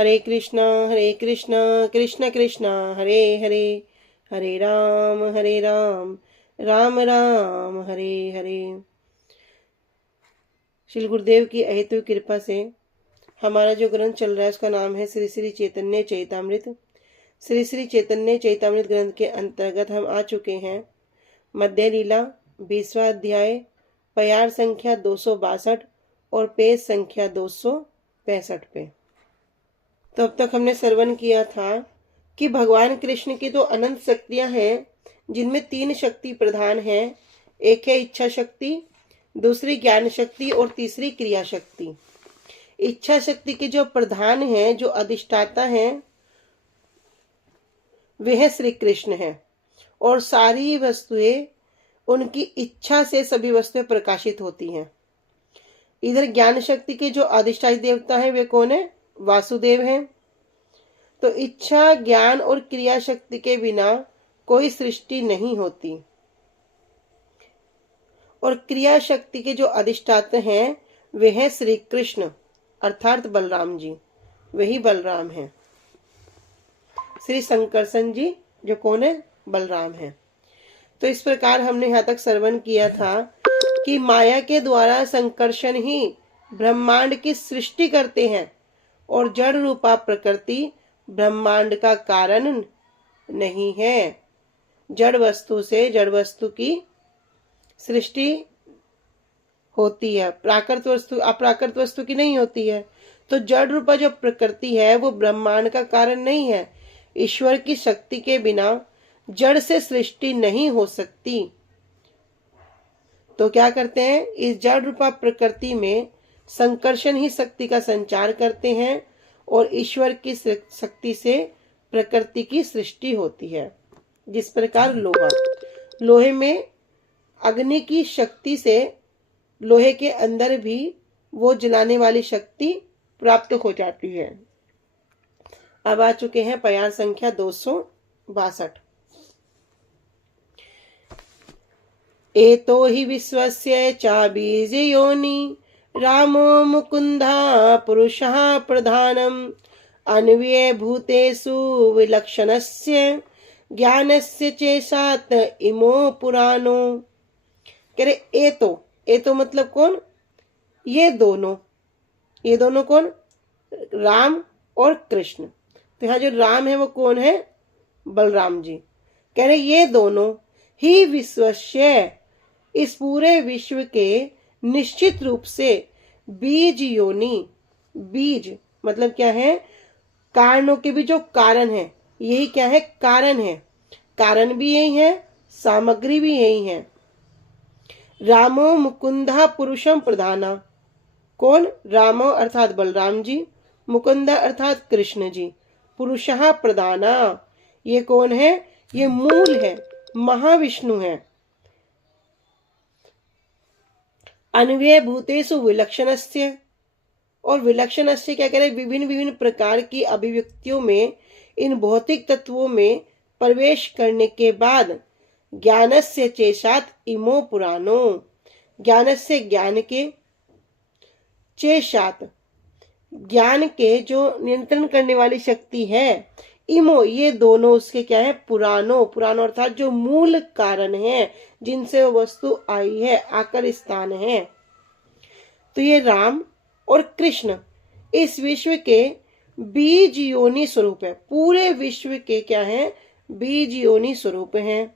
हरे कृष्णा कृष्ण कृष्ण हरे हरे, हरे राम राम राम हरे हरे। श्री गुरुदेव की अहेतु कृपा से हमारा जो ग्रंथ चल रहा है उसका नाम है श्री श्री चैतन्य चैतामृत। श्री श्री चैतन्य चैतामृत ग्रंथ के अंतर्गत हम आ चुके हैं मध्य लीला 20वां अध्याय, प्यार संख्या 262 और पेज संख्या 265 पे। तो अब तक हमने श्रवण किया था कि भगवान कृष्ण की तो अनंत शक्तियां हैं, जिनमें 3 शक्ति प्रधान हैं। एक है इच्छा शक्ति, दूसरी ज्ञान शक्ति और तीसरी क्रिया शक्ति। इच्छा शक्ति के जो प्रधान हैं, जो अधिष्ठाता हैं, वह श्री कृष्ण है और सारी वस्तुएं उनकी इच्छा से सभी वस्तुएं प्रकाशित होती हैं। इधर ज्ञान शक्ति के जो अधिष्ठायी देवता है वे कौन है? वासुदेव हैं। तो इच्छा, ज्ञान और क्रिया शक्ति के बिना कोई सृष्टि नहीं होती। और क्रिया शक्ति के जो अधिष्ठाता हैं वे है श्री कृष्ण अर्थात बलराम जी, वही बलराम हैं। श्री संकर्षण जी जो कौन है? बलराम है। तो इस प्रकार हमने यहाँ तक श्रवण किया था कि माया के द्वारा संकर्षण ही ब्रह्मांड की सृष्टि करते हैं और जड़ रूपा प्रकृति ब्रह्मांड का कारण नहीं है। जड़ वस्तु से जड़ वस्तु की सृष्टि होती है, प्राकृत वस्तु अप्राकृत वस्तु की नहीं होती है। तो जड़ रूपा जो प्रकृति है वो ब्रह्मांड का कारण नहीं है। ईश्वर की शक्ति के बिना जड़ से सृष्टि नहीं हो सकती। तो क्या करते हैं? इस जड़ रूपा प्रकृति में संकर्षण ही शक्ति का संचार करते हैं और ईश्वर की शक्ति से प्रकृति की सृष्टि होती है। जिस प्रकार लोहे में अग्नि की शक्ति से लोहे के अंदर भी वो जलाने वाली शक्ति प्राप्त हो जाती है। अब आ चुके हैं प्यार संख्या 262। एतो हि विश्वस्य च बीज योनि रामो मुकुंदा पुरुषः प्रधानम अन्वये भूतेषु विलक्षणस्य ज्ञानस्य चेशात इमो पुराणो। कह रहे एतो मतलब कौन? ये दोनों कौन? राम और कृष्ण। तो यहाँ जो राम है वो कौन है? बलराम जी। कह रहे ये दोनों ही विश्वस्य, इस पूरे विश्व के निश्चित रूप से बीज योनि। बीज मतलब क्या है? कारणों के भी जो कारण है, यही क्या है? कारण है। कारण भी यही है, सामग्री भी यही है। रामो मुकुंदा पुरुषम प्रधाना। कौन? रामो अर्थात बलराम जी, मुकुंदा अर्थात कृष्ण जी, पुरुषः प्रधाना ये कौन है? ये मूल है, महाविष्णु है। अन्वय भूतेषु विलक्षणस्य, और विलक्षणस्य क्या कह रहे? विभिन्न विभिन्न प्रकार की अभिव्यक्तियों में इन भौतिक तत्वों में प्रवेश करने के बाद ज्ञानस्य चेशात इमो पुराणो। ज्ञानस्य ज्ञान के, चेशात ज्ञान के जो नियंत्रण करने वाली शक्ति है, इमो ये दोनों उसके क्या है? पुराणों अर्थात जो मूल कारण है, जिनसे वो वस्तु आई है, आकर स्थान है। तो ये राम और कृष्ण इस विश्व के बीज योनि स्वरूप है। पूरे विश्व के क्या है? बीज योनि स्वरूप हैं।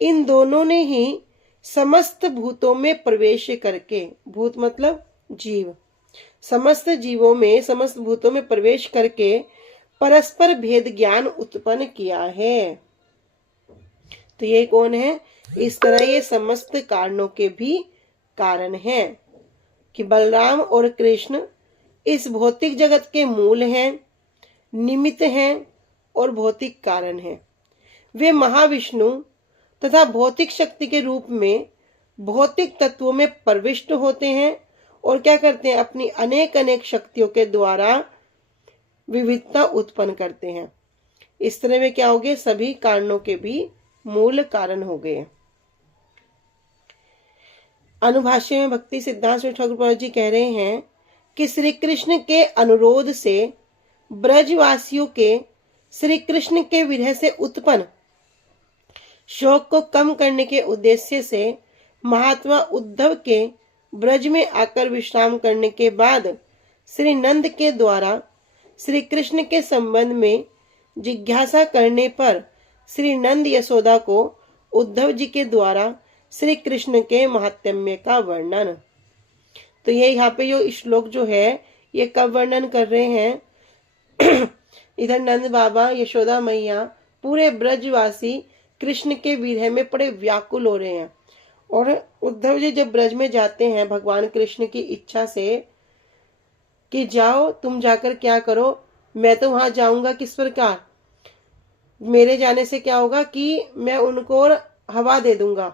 इन दोनों ने ही समस्त भूतों में प्रवेश करके, भूत मतलब जीव, समस्त जीवों में, समस्त भूतों में प्रवेश करके परस्पर भेद ज्ञान उत्पन्न किया है। तो ये कौन है? इस तरह ये समस्त कारणों के भी कारण हैं कि बलराम और कृष्ण इस भौतिक जगत के मूल हैं, निमित्त हैं और भौतिक कारण हैं। वे महाविष्णु तथा भौतिक शक्ति के रूप में भौतिक तत्वों में प्रविष्ट होते हैं और क्या करते हैं? अपनी अनेक शक्तियों के द्वारा विविधता उत्पन्न करते हैं। इस तरह में क्या हो गए? सभी कारणों के भी मूल कारण हो गए। अनुभाष्य में भक्ति सिद्धांत ठाकुर जी कह रहे हैं कि श्री कृष्ण के अनुरोध से ब्रजवासियों के श्री कृष्ण के विरह से उत्पन्न शोक को कम करने के उद्देश्य से महात्मा उद्धव के ब्रज में आकर विश्राम करने के बाद श्री नंद के द्वारा श्री कृष्ण के संबंध में जिज्ञासा करने पर श्री नंद यशोदा को उद्धव जी के द्वारा श्री कृष्ण के महात्म्य का वर्णन। तो ये यहाँ पे जो श्लोक जो है ये कब वर्णन कर रहे हैं इधर नंद बाबा यशोदा मैया पूरे ब्रजवासी कृष्ण के विरह में बड़े व्याकुल हो रहे हैं और उद्धव जी जब ब्रज में जाते हैं भगवान कृष्ण की इच्छा से कि जाओ तुम जाकर क्या करो, मैं तो वहां जाऊंगा किस प्रकार, मेरे जाने से क्या होगा कि मैं उनको और हवा दे दूंगा,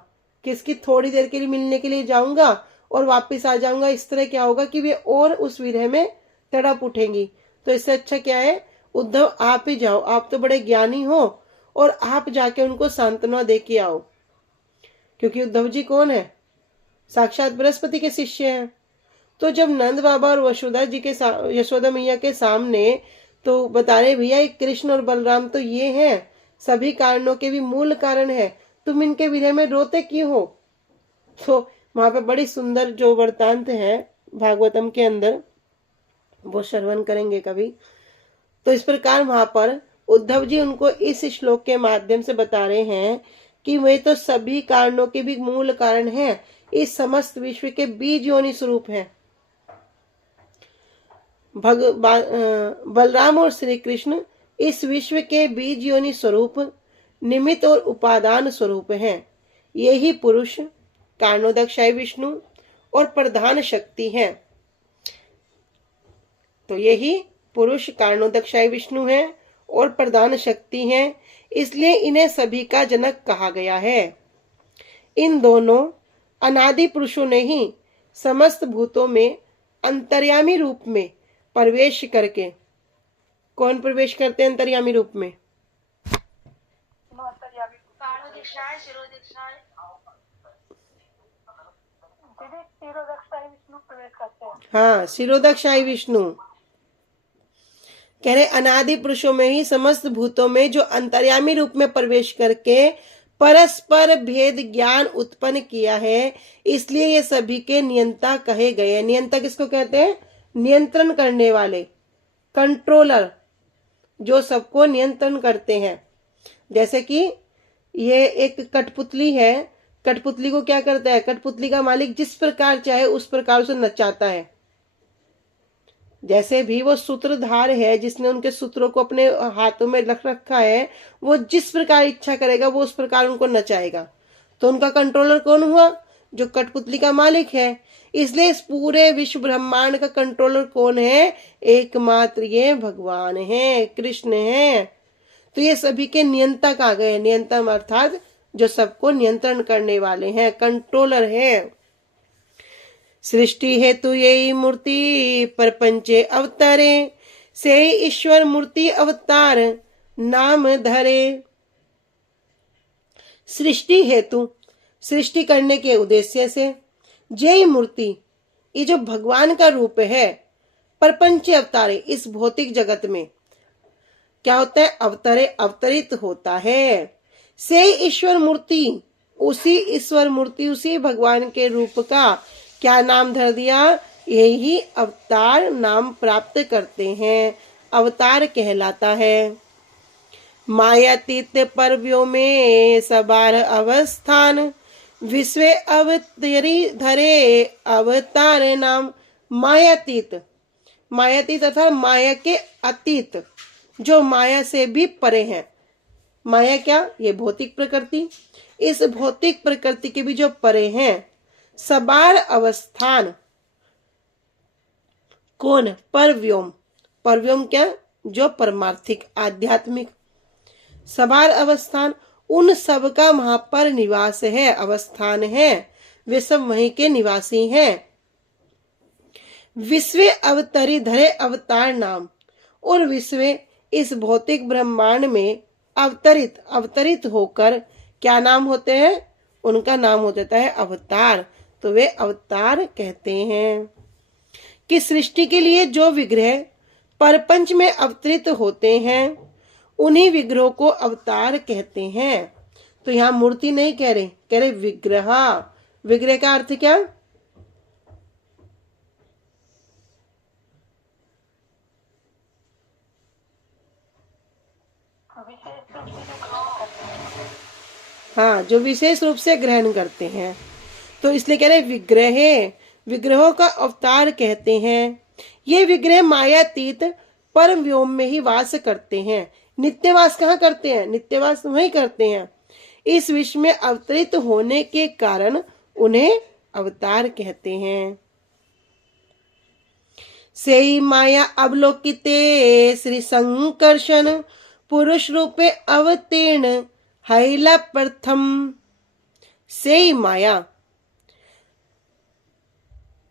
किसकी थोड़ी देर के लिए मिलने के लिए जाऊंगा और वापस आ जाऊंगा। इस तरह क्या होगा कि वे और उस विरह में तड़प उठेंगी। तो इससे अच्छा क्या है, उद्धव आप ही जाओ, आप तो बड़े ज्ञानी हो और आप जाके उनको सांत्वना दे के आओ। क्योंकि उद्धव जी कौन है, साक्षात बृहस्पति के शिष्य हैं। तो जब नंद बाबा और यशोदा जी के यशोदा मैया के सामने तो बता रहे भैया कृष्ण और बलराम तो ये हैं, सभी कारणों के भी मूल कारण है, तुम इनके विरह में रोते क्यों हो। तो वहां पे बड़ी सुंदर जो वृत्तांत है भागवतम के अंदर वो श्रवण करेंगे कभी। तो इस प्रकार वहां पर उद्धव जी उनको इस श्लोक के माध्यम से बता रहे हैं कि वे तो सभी कारणों के भी मूल कारण हैं, इस समस्त विश्व के बीज योनि स्वरूप हैं। बलराम और श्री कृष्ण इस विश्व के बीज योनि स्वरूप, निमित्त और उपादान स्वरूप हैं। यही पुरुष कारणोदक्षाय विष्णु और प्रधान शक्ति हैं। तो यही पुरुष कारणोदक्षाय विष्णु है और प्रधान शक्ति हैं, इसलिए इन्हें सभी का जनक कहा गया है। इन दोनों अनादि पुरुषों ने ही समस्त भूतों में अंतर्यामी रूप में प्रवेश करके, कौन प्रवेश करते हैं अंतर्यामी रूप में, हाँ शिरोदक्षाई विष्णु कह रहे अनादि पुरुषों में ही समस्त भूतों में जो अंतर्यामी रूप में प्रवेश करके परस्पर भेद ज्ञान उत्पन्न किया है, इसलिए ये सभी के नियंता कहे गए। नियंता किसको कहते हैं, नियंत्रण करने वाले, कंट्रोलर, जो सबको नियंत्रण करते हैं। जैसे कि ये एक कठपुतली है, कठपुतली को क्या करता है, कठपुतली का मालिक जिस प्रकार चाहे उस प्रकार उसे नचाता है। जैसे भी वो सूत्रधार है जिसने उनके सूत्रों को अपने हाथों में रख रखा है, वो जिस प्रकार इच्छा करेगा वो उस प्रकार उनको नचाएगा। तो उनका कंट्रोलर कौन हुआ, जो कठपुतली का मालिक है। इसलिए इस पूरे विश्व ब्रह्मांड का कंट्रोलर कौन है, एकमात्र ये भगवान है, कृष्ण है। तो ये सभी के नियंत्रक आ गए। नियंत्रण अर्थात जो सबको नियंत्रण करने वाले हैं, कंट्रोलर है। सृष्टि हेतु यही मूर्ति परपंचे अवतरे, से ईश्वर मूर्ति अवतार नाम धरे। सृष्टि हेतु, सृष्टि करने के उद्देश्य से, जय मूर्ति, ये जो भगवान का रूप है, परपंचे अवतारे, इस भौतिक जगत में क्या होता है, अवतरे, अवतरित होता है। से ईश्वर मूर्ति, उसी ईश्वर मूर्ति, उसी भगवान के रूप का क्या नाम धर दिया, यही अवतार नाम प्राप्त करते हैं, अवतार कहलाता है। मायातीत परव्यों में सबार अवस्थान, विश्व अवतरी धरे अवतार नाम। मायातीत, मायातीत अर्थात माया के अतीत, जो माया से भी परे हैं। माया क्या, ये भौतिक प्रकृति, इस भौतिक प्रकृति के भी जो परे हैं। सबार अवस्थान कौन, परव्योम, परव्योम क्या, जो परमार्थिक आध्यात्मिक। सबार अवस्थान उन सब का वहां पर निवास है, अवस्थान है, वे सब वहीं के निवासी हैं। विश्व अवतरी धरे अवतार नाम, और विश्व इस भौतिक ब्रह्मांड में अवतरित, अवतरित होकर क्या नाम होते हैं, उनका नाम हो जाता है अवतार। तो वे अवतार कहते हैं। कि सृष्टि के लिए जो विग्रह परपंच में अवतरित होते हैं, उन्हीं विग्रहों को अवतार कहते हैं। तो यहाँ मूर्ति नहीं कह रहे विग्रह। विग्रह का अर्थ क्या? हाँ, जो विशेष रूप से ग्रहण करते हैं। तो इसलिए कह रहे विग्रह, विग्रहों का अवतार कहते हैं। ये विग्रह मायातीत परम व्योम में ही वास करते हैं। नित्यवास कहाँ करते हैं? नित्यवास वहीं करते हैं। इस विश्व में अवतरित होने के कारण उन्हें अवतार कहते हैं। सेई माया अवलोकिते श्री संकर्षण पुरुष रूपे अवतीर्ण हैला प्रथम। सेई माया,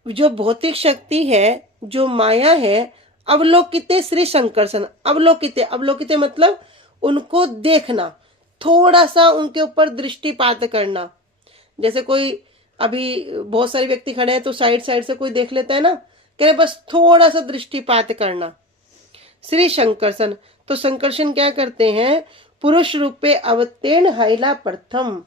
जो भौतिक शक्ति है, जो माया है, अवलोकिते श्री संकर्षण। अवलोकिते, अवलोकिते मतलब उनको देखना, थोड़ा सा उनके ऊपर दृष्टिपात करना। जैसे कोई अभी बहुत सारे व्यक्ति खड़े हैं तो साइड साइड से कोई देख लेता है ना, कह रहे बस थोड़ा सा दृष्टिपात करना। श्री संकर्षण, तो संकर्षण क्या करते हैं? पुरुष रूपे अवतीर्ण हैला प्रथम।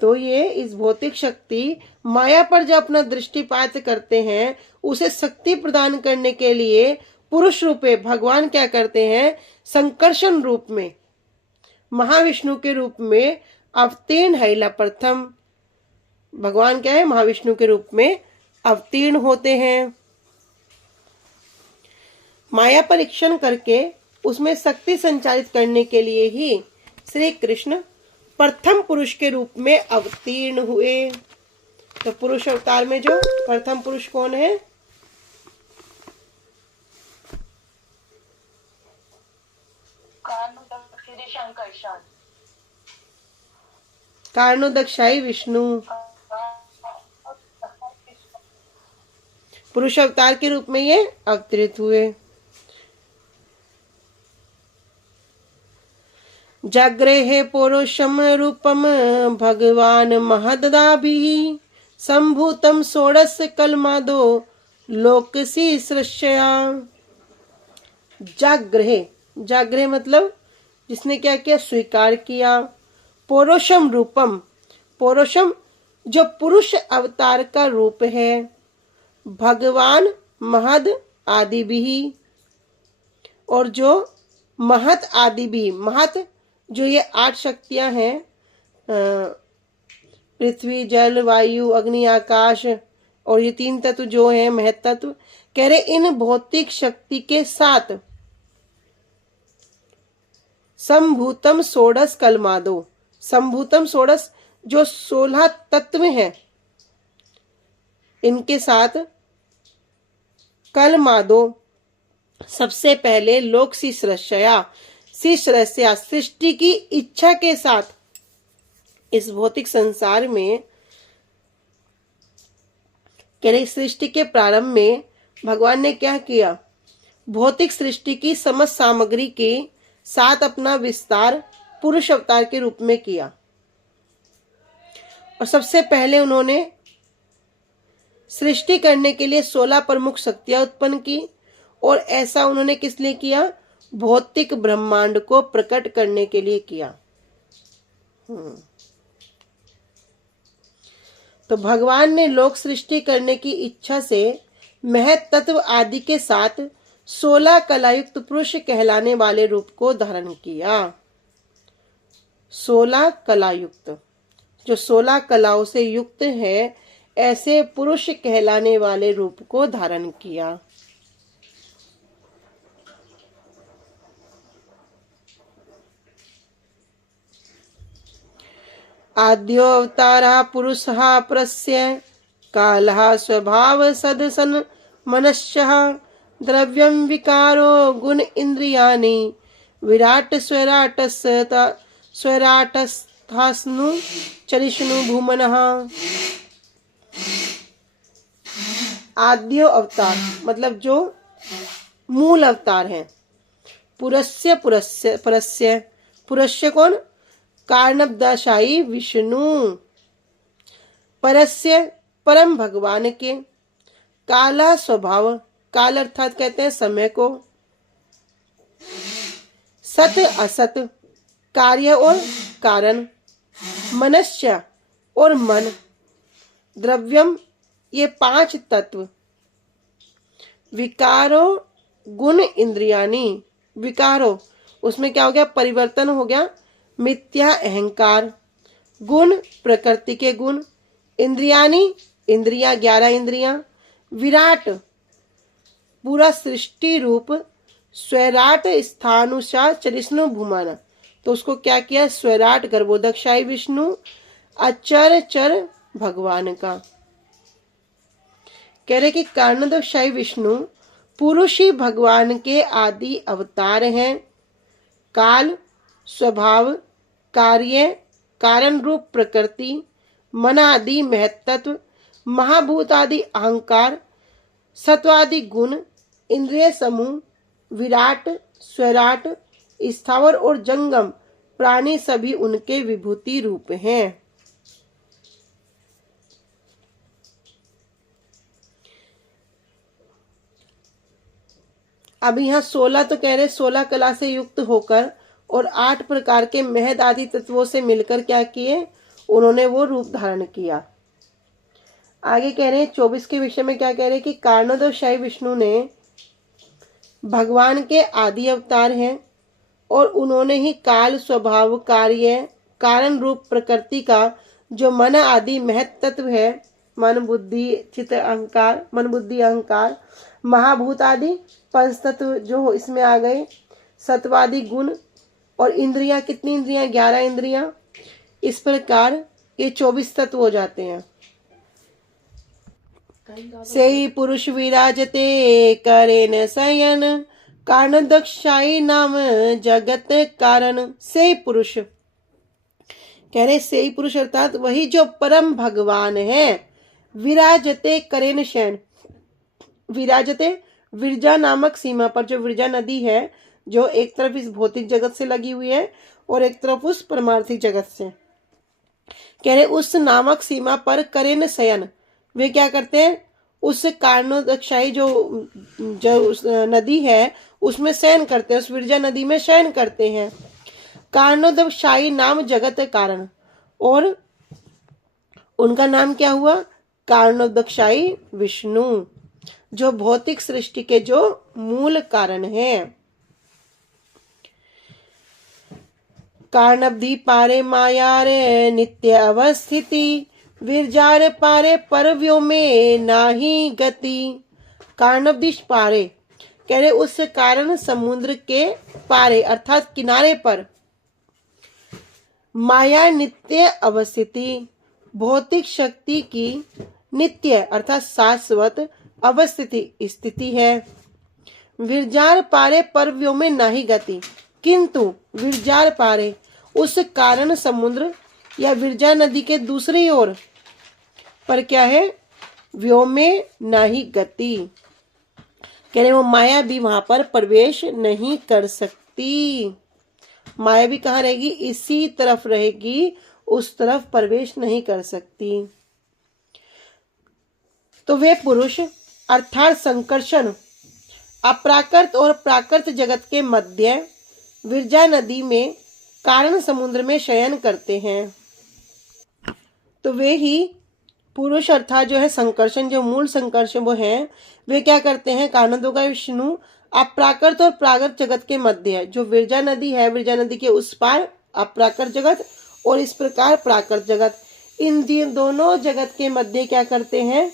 तो ये इस भौतिक शक्ति माया पर जो अपना दृष्टिपात करते हैं, उसे शक्ति प्रदान करने के लिए पुरुष रूपे भगवान क्या करते हैं? संकर्षण रूप में, महाविष्णु के रूप में अवतीर्ण हैला प्रथम। भगवान क्या है? महाविष्णु के रूप में अवतीर्ण होते हैं। माया परीक्षण करके उसमें शक्ति संचालित करने के लिए ही श्री कृष्ण प्रथम पुरुष के रूप में अवतीर्ण हुए। तो पुरुष अवतार में जो प्रथम पुरुष कौन है? कारणोदक्षाई विष्णु पुरुष अवतार के रूप में ये अवतरित हुए। जाग्रहे पौरुषम रूपम भगवान महददाभिः संभूतम षोडश कलमादो लोकसी सृष्टया। जाग्रहे, जाग्रह मतलब जिसने क्या किया? स्वीकार किया। पौरुषम रूपम, पौरुषम जो पुरुष अवतार का रूप है। भगवान महद आदि भी, और जो महत आदि भी, महत जो ये 8 शक्तियां हैं, पृथ्वी जल वायु अग्नि आकाश, और ये 3 तत्व जो हैं महत तत्व, कह रहे इन भौतिक शक्ति के साथ संभूतम षोडश कलमादो, संभूतम षोडश जो 16 तत्व हैं, इनके साथ कलमादो सबसे पहले लोक सी सृष्टया, सृष्टि की इच्छा के साथ इस भौतिक संसार में, कह रहे सृष्टि के प्रारंभ में भगवान ने क्या किया? भौतिक सृष्टि की समस्त सामग्री के साथ अपना विस्तार पुरुष अवतार के रूप में किया। और सबसे पहले उन्होंने सृष्टि करने के लिए 16 प्रमुख शक्तियां उत्पन्न की। और ऐसा उन्होंने किस लिए किया? भौतिक ब्रह्मांड को प्रकट करने के लिए किया। तो भगवान ने लोक सृष्टि करने की इच्छा से महत तत्व आदि के साथ 16 कलायुक्त पुरुष कहलाने वाले रूप को धारण किया। 16 कलायुक्त, जो 16 कलाओं से युक्त है, ऐसे पुरुष कहलाने वाले रूप को धारण किया। आद्यो अवतारः पुरुषः प्रस्य कालः स्वभाव सदसन मनस्यः द्रव्यं विकारो गुण इंद्रियाणि विराट स्वराटस्थास्नु चरिष्णु भूमनः। आद्यो अवतार मतलब जो मूल अवतार हैं। पुरस्य पुरस्य परस्य, पुरस्य कौन? कारणबदाशाई विष्णु। परस्य परम भगवान के। काला स्वभाव काल अर्थात कहते हैं समय को। सत असत, कार्य और कारण। मनस्य और मन। द्रव्यम, ये 5 तत्व। विकारो गुण इंद्रियानी, विकारो उसमें क्या हो गया, परिवर्तन हो गया। मिथ्या अहंकार। गुण प्रकृति के गुण। इंद्रियानी इंद्रिया, 11 इंद्रियां। विराट पूरा सृष्टि रूप। स्वैराट स्थानुषा चरिष्णु भूमाना, तो उसको क्या किया, स्वैराट गर्भोदकशाही विष्णु, अचर चर भगवान का। कह रहे कि कारणोदकशाही विष्णु पुरुष ही भगवान के आदि अवतार हैं। काल स्वभाव, कार्य कारण रूप प्रकृति, मन आदि महत्त्व, महाभूत आदि अहंकार, सत्वादि गुण, इंद्रिय समूह, विराट स्वैराट, स्थावर और जंगम प्राणी सभी उनके विभूति रूप हैं। अब यहाँ 16 तो कह रहे 16 कला से युक्त होकर और 8 प्रकार के महद आदि तत्वों से मिलकर क्या किए, उन्होंने वो रूप धारण किया। आगे कह रहे हैं 24 के विषय में क्या कह रहे हैं कि कारणोदकशाही विष्णु ने भगवान के आदि अवतार हैं और उन्होंने ही काल स्वभाव कार्य कारण रूप प्रकृति का जो मन आदि महत्त्व है, मन बुद्धि चित्त अहंकार, मन बुद्धि अहंकार, महाभूत आदि 5 तत्व जो इसमें आ गए, सत्वादि गुण और इंद्रियां, कितनी इंद्रियां, 11 इंद्रियां। इस प्रकार ये 24 तत्व हो जाते हैं। से पुरुष विराजते करेन शयन, कारणोदकशाही नाम जगत कारण। से पुरुष कह रहे, से पुरुष अर्थात वही जो परम भगवान है। विराजते करेन शयन, विराजते विरजा नामक सीमा पर, जो विरजा नदी है जो एक तरफ इस भौतिक जगत से लगी हुई है और एक तरफ उस परमार्थिक जगत से, कह रहे उस नामक सीमा पर करेन शयन, वे क्या करते हैं, उस कारणोदकशाही जो उस नदी है उसमें शयन करते हैं, उस विरजा नदी में शयन करते हैं। कारणोदकशाही नाम जगत कारण, और उनका नाम क्या हुआ, कारणोदकशाही विष्णु, जो भौतिक सृष्टि के जो मूल कारण है। कारणब्धि पारे माया रे नित्य अवस्थिति, विरजार पारे परव्यो में नाही गति। कारणब्धि पारे कह रहे उस कारण समुद्र के पारे अर्थात किनारे पर, माया नित्य अवस्थिति भौतिक शक्ति की नित्य अर्थात शाश्वत अवस्थिति स्थिति है। विरजार पारे परव्यो में नाही गति, किंतु विरजार पारे उस कारण समुद्र या विरजा नदी के दूसरी ओर पर क्या है, व्योम में नाही गति, कह रहे वो माया भी वहां पर प्रवेश नहीं कर सकती। माया भी कहाँ रहेगी, इसी तरफ रहेगी, उस तरफ प्रवेश नहीं कर सकती। तो वे पुरुष अर्थात संकर्षण अप्राकृत और प्राकृत जगत के मध्य विरजा नदी में कारण समुद्र में शयन करते हैं। तो वे ही पुरुष अर्थात जो है संकर्षण, जो मूल संकर्षण वो हैं, वे क्या करते हैं, कारणोदकशाही विष्णु अप्राकृत और प्राकृत जगत के मध्य, जो विरजा नदी है, विरजा नदी के उस पार अप्राकृत जगत और इस प्रकार प्राकृत जगत, इन दोनों जगत के मध्य क्या करते हैं,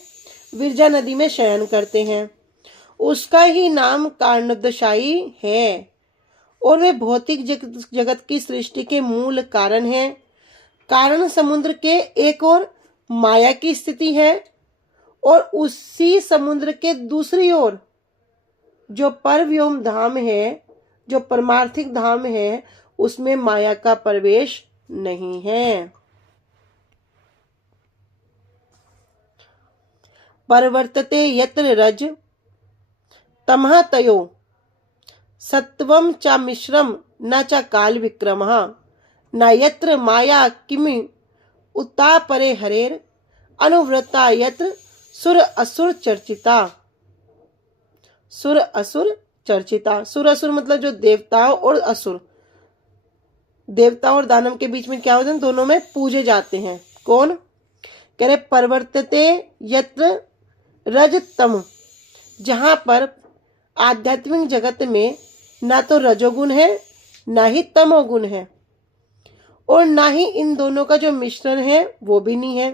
विरजा नदी में शयन करते हैं। उसका ही नाम कारणोदकशाही है और वे भौतिक जगत की सृष्टि के मूल कारण हैं। कारण समुद्र के एक ओर माया की स्थिति है और उसी समुद्र के दूसरी ओर जो परव्योम धाम है, जो परमार्थिक धाम है, उसमें माया का प्रवेश नहीं है। परवर्तते यत्र रज तमः तयो सत्वम च मिश्रम न च काल विक्रमः, न यत्र माया किमि उता परे हरेर अनुव्रता यत्र सुर असुर चर्चिता। सुर असुर चर्चिता। सुर असुर मतलब जो देवताओं और असुर, देवता और दानव के बीच में क्या होते हैं, दोनों में पूजे जाते हैं। कौन? कह रहे परिवर्तते यत्र रजतम, जहां पर आध्यात्मिक जगत में ना तो रजोगुण है ना ही तमोगुण है, और ना ही इन दोनों का जो मिश्रण है वो भी नहीं है।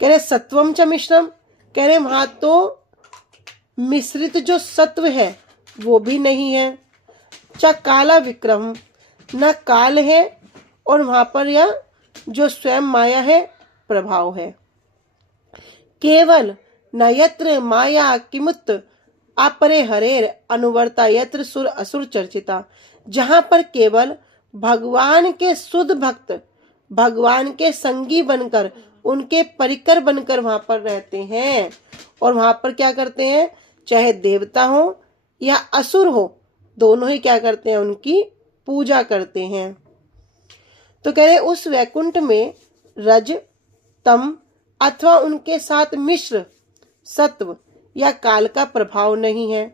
कह रहे सत्वम च मिश्रम, कह रहे वहां तो मिश्रित जो सत्व है वो भी नहीं है। च काला विक्रम, न काल है और वहां पर यह जो स्वयं माया है प्रभाव है। केवल न यत्र माया किमुत अपरे हरेर अनुवर्ता यत्र सुर असुर चर्चिता, जहां पर केवल भगवान के शुद्ध भक्त भगवान के संगी बनकर, उनके परिकर बनकर वहां पर रहते हैं, और वहां पर क्या करते हैं, चाहे देवता हो या असुर हो, दोनों ही क्या करते हैं, उनकी पूजा करते हैं। तो कह रहे उस वैकुंठ में रज तम अथवा उनके साथ मिश्र सत्व या काल का प्रभाव नहीं है।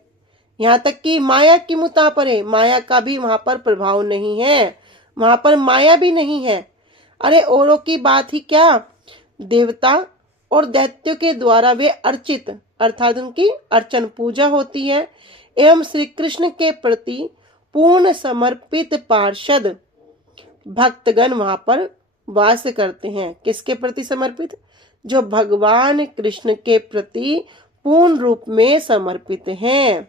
यहाँ तक कि माया की मुता पर है, माया का भी वहां पर प्रभाव नहीं है, वहां पर माया भी नहीं है। अरे औरों की बात ही क्या, देवता और दैत्यों के द्वारा वे अर्चित अर्थात उनकी अर्चन पूजा होती है, एवं श्री कृष्ण के प्रति पूर्ण समर्पित पार्षद भक्तगण वहां पर वास करते हैं। किसके प्रति समर्पित? जो भगवान कृष्ण के प्रति पूर्ण रूप में समर्पित हैं।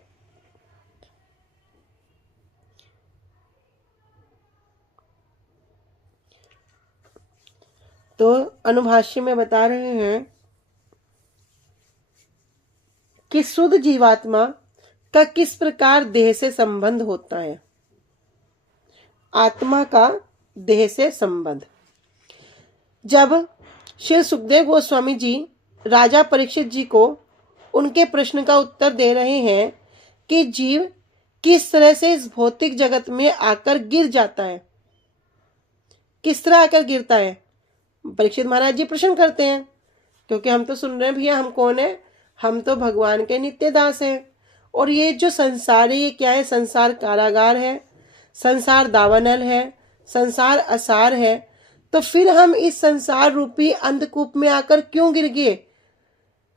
तो अनुभाष्य में बता रहे हैं कि शुद्ध जीवात्मा का किस प्रकार देह से संबंध होता है। आत्मा का देह से संबंध। जब श्री सुखदेव गोस्वामी जी राजा परीक्षित जी को उनके प्रश्न का उत्तर दे रहे हैं कि जीव किस तरह से इस भौतिक जगत में आकर गिर जाता है, किस तरह आकर गिरता है, परीक्षित महाराज जी प्रश्न करते हैं, क्योंकि हम तो सुन रहे हैं भैया हम कौन है, हम तो भगवान के नित्य दास हैं, और ये जो संसार है ये क्या है, संसार कारागार है, संसार दावानल है, संसार असार है, तो फिर हम इस संसार रूपी अंधकूप में आकर क्यों गिर गए।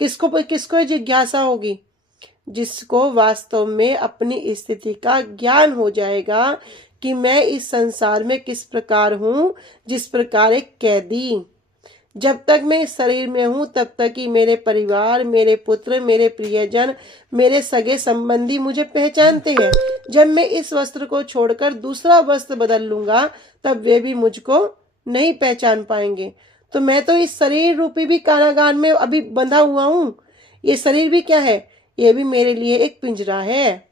किसको जिज्ञासा होगी? जिसको वास्तव में अपनी स्थिति का ज्ञान हो जाएगा कि मैं इस संसार में किस प्रकार हूं, जिस प्रकार एक कैदी। जब तक मैं इस शरीर में हूं तब तक ही मेरे परिवार, मेरे पुत्र, मेरे प्रियजन, मेरे सगे संबंधी मुझे पहचानते हैं। जब मैं इस वस्त्र को छोड़कर दूसरा वस्त्र बदल लूंगा तब वे भी मुझको नहीं पहचान पाएंगे। तो मैं तो इस शरीर रूपी भी कारागार में अभी बंधा हुआ हूं। ये शरीर भी क्या है, ये भी मेरे लिए एक पिंजरा है।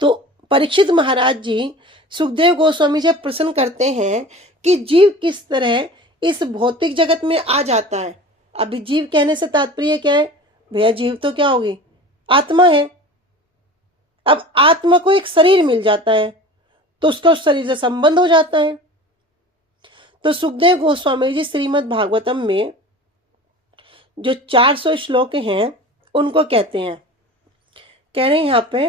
तो परीक्षित महाराज जी सुखदेव गोस्वामी से प्रश्न करते हैं कि जीव किस तरह इस भौतिक जगत में आ जाता है। अभी जीव कहने से तात्पर्य क्या है भैया, जीव तो क्या होगी, आत्मा है। अब आत्मा को एक शरीर मिल जाता है तो उसका उस शरीर से संबंध हो जाता है। तो सुखदेव गोस्वामी जी श्रीमद् भागवतम में जो 400 श्लोक हैं उनको कहते हैं, कह रहे हैं यहाँ पे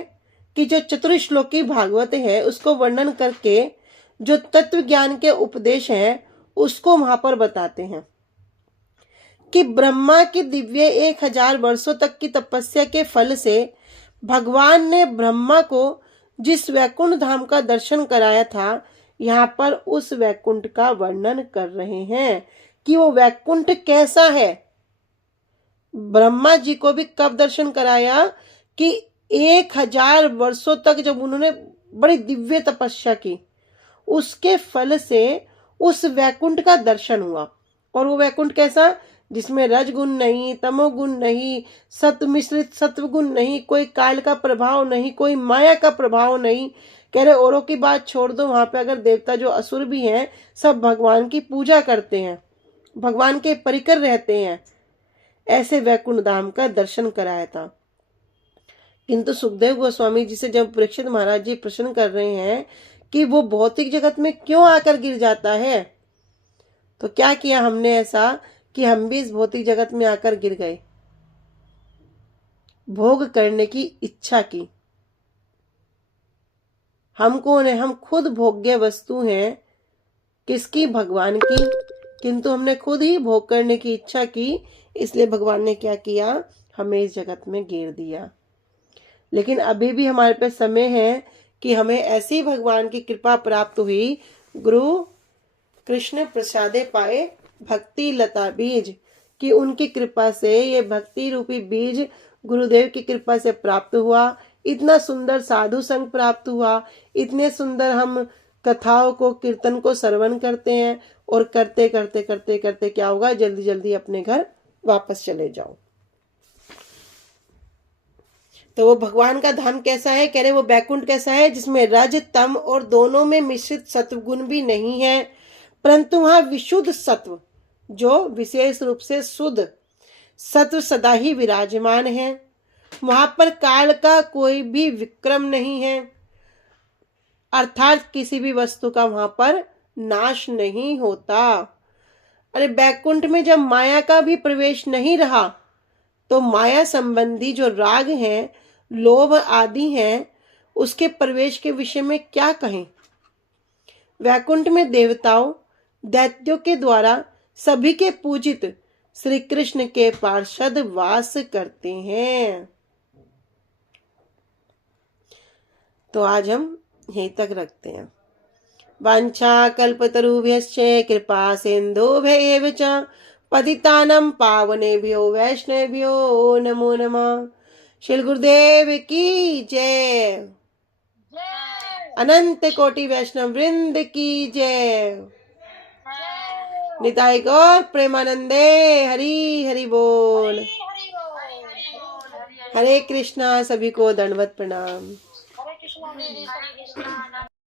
कि जो चतुर्श्लोकी भागवत है उसको वर्णन करके जो तत्व ज्ञान के उपदेश हैं उसको वहां पर बताते हैं कि ब्रह्मा की दिव्य 1000 वर्षों तक की तपस्या के फल से भगवान ने ब्रह्मा को जिस वैकुंठ धाम का दर्शन कराया था, यहाँ पर उस वैकुंठ का वर्णन कर रहे हैं कि वो वैकुंठ कैसा है। ब्रह्मा जी को भी कब दर्शन कराया कि 1000 वर्षों तक जब उन्होंने बड़ी दिव्य तपस्या की, उसके फल से उस वैकुंठ का दर्शन हुआ। और वो वैकुंठ कैसा, जिसमें रजगुण नहीं, तमोगुण नहीं, सत्व मिश्रित सत्वगुण नहीं, कोई काल का प्रभाव नहीं, कोई माया का प्रभाव नहीं। कह रहे औरों की बात छोड़ दो, वहां पे अगर देवता जो असुर भी हैं सब भगवान की पूजा करते हैं, भगवान के परिकर रहते हैं। ऐसे वैकुंठ धाम का दर्शन कराया था। किंतु सुखदेव गोस्वामी जी से जब परीक्षित महाराज जी प्रश्न कर रहे हैं कि वो भौतिक जगत में क्यों आकर गिर जाता है, तो क्या किया हमने ऐसा कि हम भी इस भौतिक जगत में आकर गिर गए। भोग करने की इच्छा की। हम कौन है? हम खुद भोग्य वस्तु हैं। किसकी? भगवान की। किंतु हमने खुद ही भोग करने की इच्छा की, इसलिए भगवान ने क्या किया? हमें इस जगत में घेर दिया। लेकिन अभी भी हमारे पे समय है कि हमें ऐसी भगवान की कृपा प्राप्त हुई, गुरु कृष्ण प्रसादे पाए भक्ति लता बीज, कि उनकी कृपा से ये भक्ति रूपी बीज गुरुदेव की कृपा से प्राप्त हुआ। इतना सुंदर साधु संग प्राप्त हुआ, इतने सुंदर हम कथाओं को, कीर्तन को श्रवण करते हैं, और करते करते करते करते क्या होगा? जल्दी जल्दी अपने घर वापस चले जाओ। तो वो भगवान का धाम कैसा है? कह रहे वो बैकुंठ कैसा है? जिसमें रज तम और दोनों में मिश्रित सत्वगुण भी नहीं है, परंतु वहां विशुद्ध सत्व, जो विशेष रूप से शुद्ध सत्व सदा ही विराजमान है। वहां पर काल का कोई भी विक्रम नहीं है, अर्थात किसी भी वस्तु का वहां पर नाश नहीं होता। अरे बैकुंठ में जब माया का भी प्रवेश नहीं रहा, तो माया संबंधी जो राग हैं, लोभ आदि हैं, उसके प्रवेश के विषय में क्या कहें? वैकुंठ में देवताओं, दैत्यों के द्वारा सभी के पूजित श्री कृष्ण के पार्षद वास करते हैं। तो आज हम यहीं तक रखते हैं। वांछा कल्पतरुभ्यश्च कृपा सिन्धुभ्यैव च पतितानं पावनेभ्यो वैष्णवेभ्यो नमो नमः। श्री गुरुदेव की जय। अनंत कोटि वैष्णव वृंद की जय। निताई गौर प्रेमानंदे। हरि हरि बोल। हरे कृष्णा। सभी को दंडवत प्रणाम। हरे कृष्णा।